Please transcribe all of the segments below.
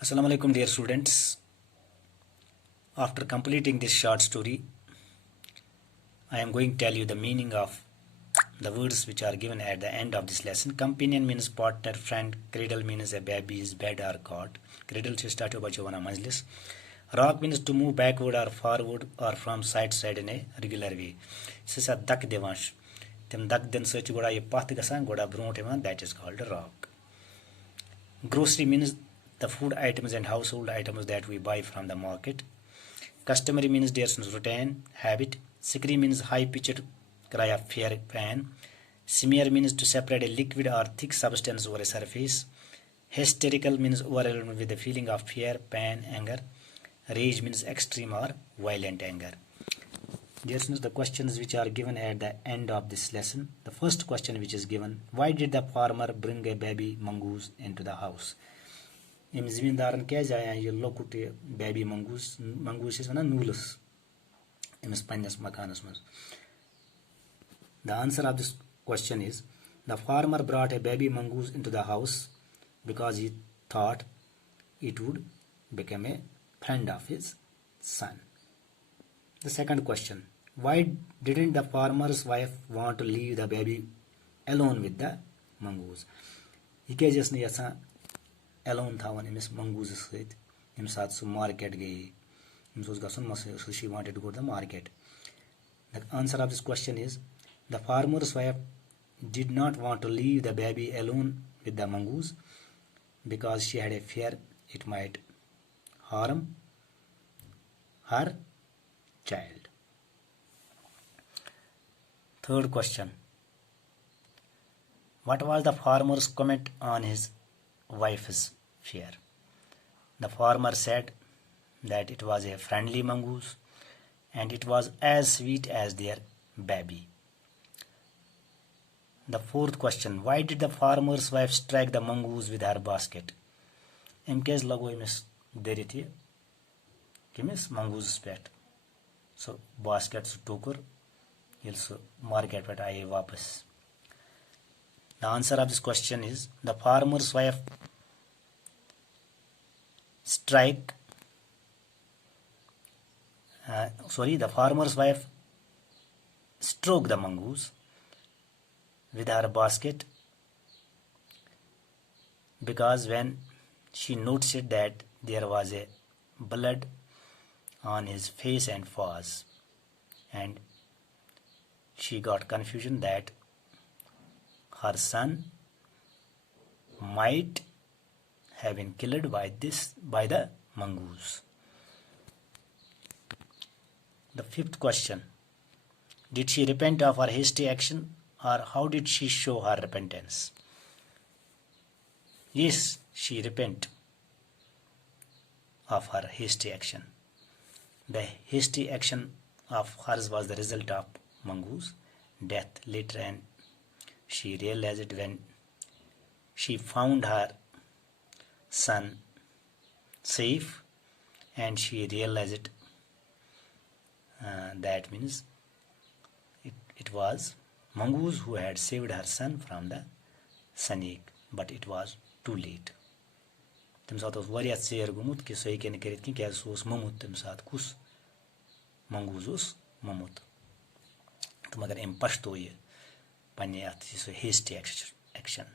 Assalamu alaikum, dear students. After completing this short story, I am going to tell you the meaning of the words which are given at the end of this lesson. Companion means partner, friend. Cradle means a baby's bed or cot. Cradle se start ho bacho wana majlis. Rock means to move backward or forward or from side to side in a regular way. Sisa dak devansh. Tem dak den search goda ye path gasan goda bront evan, that is called a rock. Grocery means the food items and household items that we buy from the market. Customary means their routine, habit. Scree means high-pitched cry of fear, pain. Smear means to separate a liquid or thick substance over a surface. Hysterical means overwhelmed with the feeling of fear, pain, anger. Rage means extreme or violent anger. Dear students, the questions which are given at the end of this lesson. The first question which is given: why did the farmer bring a baby mongoose into the house? Im zimindaren kez aaya ye lokut baby mongoose is wana noodles imis panjas makanas mas. The answer of this question is: the farmer brought a baby mongoose into the house because he thought it would become a friend of his son. The second question: why didn't the farmer's wife want to leave the baby alone with the mongoose? Hikayes ne yasa alone thawan emis mongoose sait em sath su market gayi em sos gasun mas she wanted to go to the market. The answer of this question is: the farmer's wife did not want to leave the baby alone with the mongoose because she had a fear it might harm her child. Third question: what was the farmer's comment on his wife's fear? The farmer said that it was a friendly mongoose and it was as sweet as their baby. The fourth question: why did the farmer's wife strike the mongoose with her basket? Imkez lago imis deriti kimis mongoose pet. So basket su tokur yelsu market pet aaye wapas. The answer of this question is: the farmer's wife the farmer's wife stroked the mongoose with her basket because when she noticed that there was a blood on his face and paws, and she got confusion that her son might have been killed by the mongoose. The fifth question: did she repent of her hasty action, or how did she show her repentance? Yes, she repented of her hasty action. The hasty action of hers was the result of mongoose death later, and she realized it when she found her son safe, and she realized that means it was mongoose who had saved her son from the snake, but it was too late. تم سات اوس واریاہ ژیر گوٚمُت کہِ سُہ ہیٚکہِ نہٕ کٔرِتھ کینٛہہ کیازِ سُہ اوس موٚمُت تمہِ ساتہٕ کُس منگوٗز اوس موٚمُت تہٕ مگر أمۍ پشتو یہِ پننہِ اَتھ یہِ سُہ ہیسٹی ایکشن.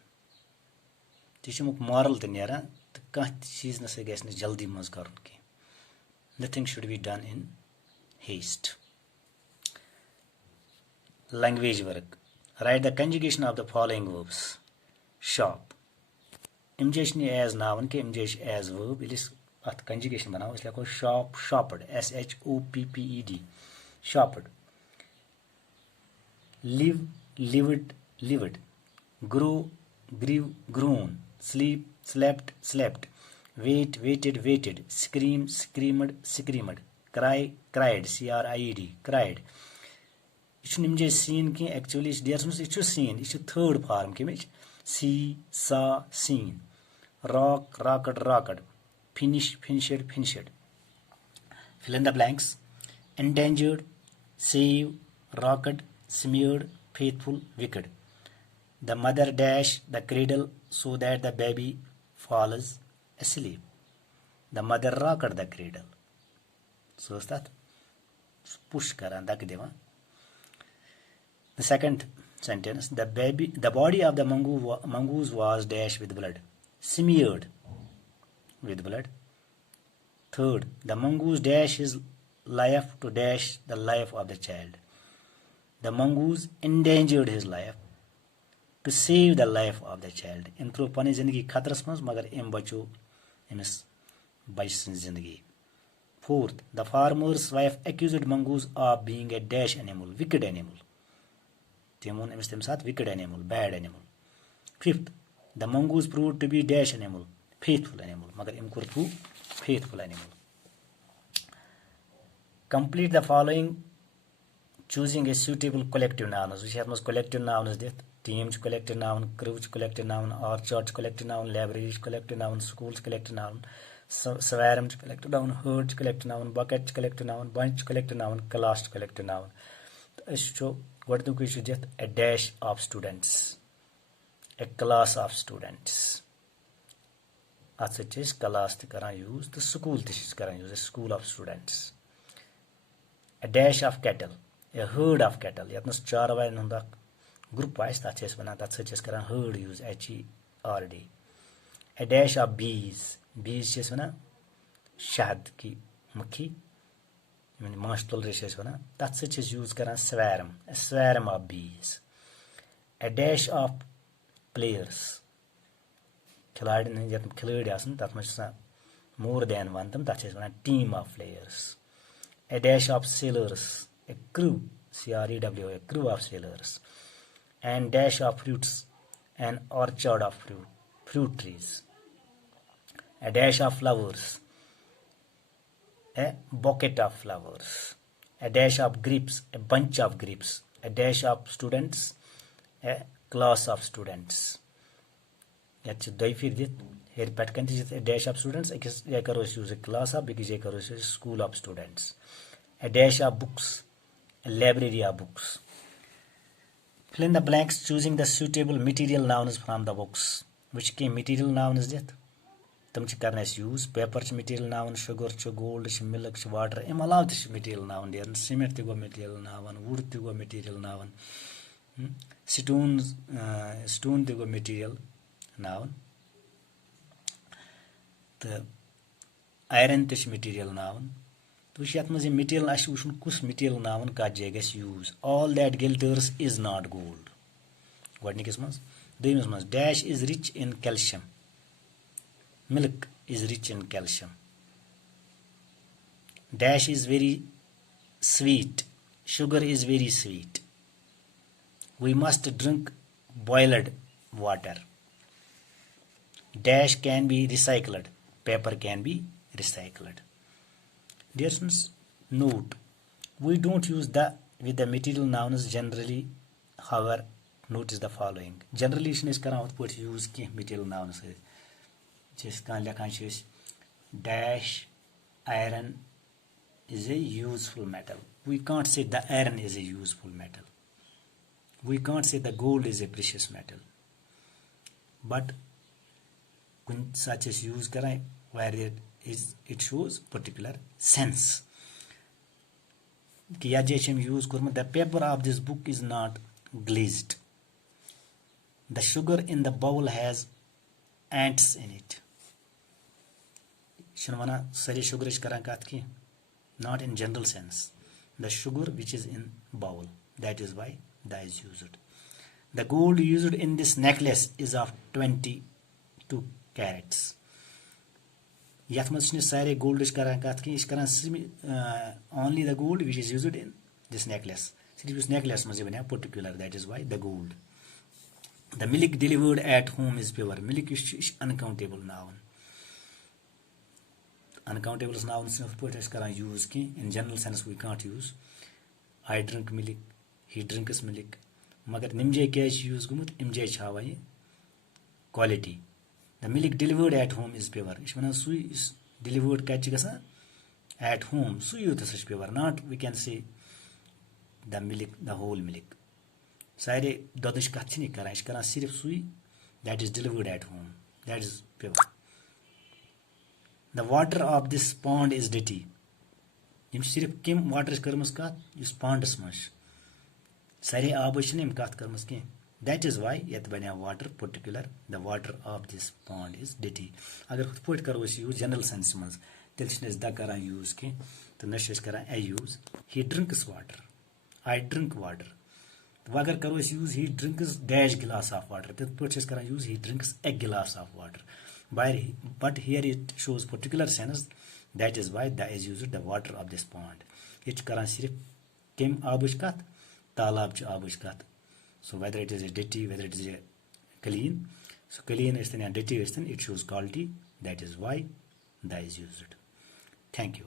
تہِ چھُ امیُک مارل تہِ نیران تہٕ کانٛہہ تہِ چیٖز نہ سا گژھِ نہٕ جلدی منٛز کَرُن کینٛہہ. Nothing should be done in haste. Language work. Write the conjugation of the following verbs. Shop. Imjation as noun ke imjation as verb. Ilis at conjugation banao isliye ko shop, shopped. SHOPPED. Shopped. Live, lived, lived. Grow, grew, grown. Sleep, slept, slept. Wait, waited, waited. Scream, screamed, screamed. Cry, cried, CRIED, cried. It should not seen ki actually it should seen. It should third form ki see, saw, seen. Rock, rocked, rocked. Finish, finished, finished. Fill in the blanks. Endangered, save, rocked, smeared, faithful, wicked. The mother dash the cradle so that the baby falls asleep. The mother rocked the cradle. So is that push karan dak divan. The second sentence, the body of the mongoose was dashed with blood, smeared with blood. Third, the mongoose dashed his life to dash the life of the child. The mongoose endangered his life to save the life of the child. Im tro pani zindagi khatras mans magar im bacho emis bachsin zindagi. Fourth, the farmer's wife accused mongoose of being a dash animal, wicked animal. Timon emis tem sat wicked animal, bad animal. Fifth, the mongoose proved to be dash animal, faithful animal. Magar im kur prove faithful animal. Complete the following choosing a suitable collective nouns. Which has collective nouns this. Team collective noun, crew collective noun, orchard collective noun, library collective noun, schools collective noun, swarm collective noun, herd collective noun, bucket collective noun, bunch collective noun, class collective noun. What do we suggest? A dash of students, a class of students. As such as class to use, the school is use, a school of students. A dash of cattle, a herd of cattle. Yatnas charwai nunda group wise that's such as herd use HERD. A dash of bees. Bees just shahad ki mukhi. I mean mashtul reshes that's such as use swarm. A swarm of bees. A dash of players. That much more than one them. That is a team of players. A dash of sailors. A crew. CREW. A crew of sailors. And dash of fruits, an orchard of fruit trees. A dash of flowers, a bouquet of flowers. A dash of grapes, a bunch of grapes. A dash of students, a class of students. That's here a dash of students, a class of a school of students. A dash of books, a library of books. Fill in the blanks choosing the suitable material nouns from the books. Which key material noun is that? Tam chi karnas use paper material noun, sugar, gold, milk, water. Im allowed material noun there. Cement go material noun, wood go material noun. Stone go material noun. The iron material noun. तो यत मज material आशि वुचन कुस material नावन कत जगह गस use. All that glitters is not gold. Godnikis maz doimis maz dash is rich in calcium. Milk is rich in calcium. Dash is very sweet. Sugar is very sweet. We must drink boiled water. Dash can be recycled. Paper can be recycled. Dear students, note, we don't use the with the material nouns generally. However, notice the following. Generally, is put use material nouns. Just dash iron is a useful metal. We can't say the iron is a useful metal. We can't say the gold is a precious metal. But such as use where it shows particular sense. The paper of this book is not glazed. The sugar in the bowl has ants in it. Sugar is not in general sense. The sugar which is in bowl. That is why that is used. The gold used in this necklace is of 22 carats. Sare gold is only the gold which is used in this necklace. This necklace must be particular. That is why the gold. The milk delivered at home is pure. Milk is uncountable noun. Uncountable nouns use in general sense we can't use. I drink milk. He drinks milk. Magar nimje kya use gumut imje chawai quality. The milk delivered at home is pure. Sui is delivered at home. Sui is pure. Not we can say the milk, the whole milk. Sare dodish kachini kara. Ishkara sirif sui that is delivered at home. That is pure. The water of this pond is dirty. यम सिर्फ कम water karmas कत इस पॉन्डस मज सारे आब यम कत karmas कह. That is why यत बने water particular the water of this pond is dirty. अगर खुद पोट करो यूज जनरल सेंस मज तेल द कर यूज कह तो न कर use he drinks water. I drink water. तो अगर करो use he drinks dash glass of water तिथ पे कर use he drinks a glass of water. But here it shows particular sense. That is why the is used the water of this pond. It कर सिर्फ कम आबच कत तालाब आबच कत. So whether it is a dirty, whether it is a clean, so clean is and dirty is it shows quality. That is why the is used. Thank you.